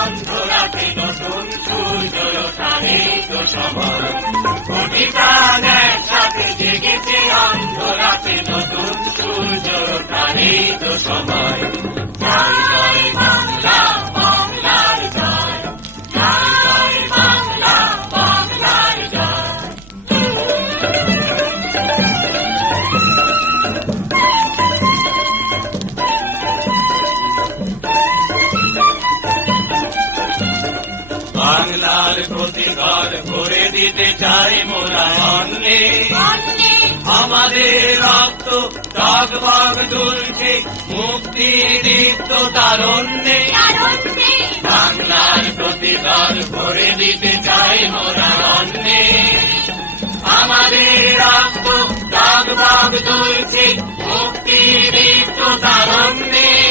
অন্ধরাতে নতুন সূর্য ওঠারই তো সময়। কোটি প্রাণ একসাথে জেগেছে অন্ধরাতে নতুন সূর্য ওঠারই তো সময়। জয় জয় বাংলা, বাংলার জয়। জয় জয় বাংলা, বাংলার জয়। বাংলার প্রতি ঘর ভরে দিতে চাই মোরা অন্নে। আমাদের রক্ত টগবগ জ্বলছে মুক্তির দীপ্ত তারণ্যে। বাংলার প্রতি ঘর ভরে দিতে চাই মোরা অন্নে। আমাদের রক্ত টগবগ জ্বলছে মুক্তির দীপ্ত তারণ্যে।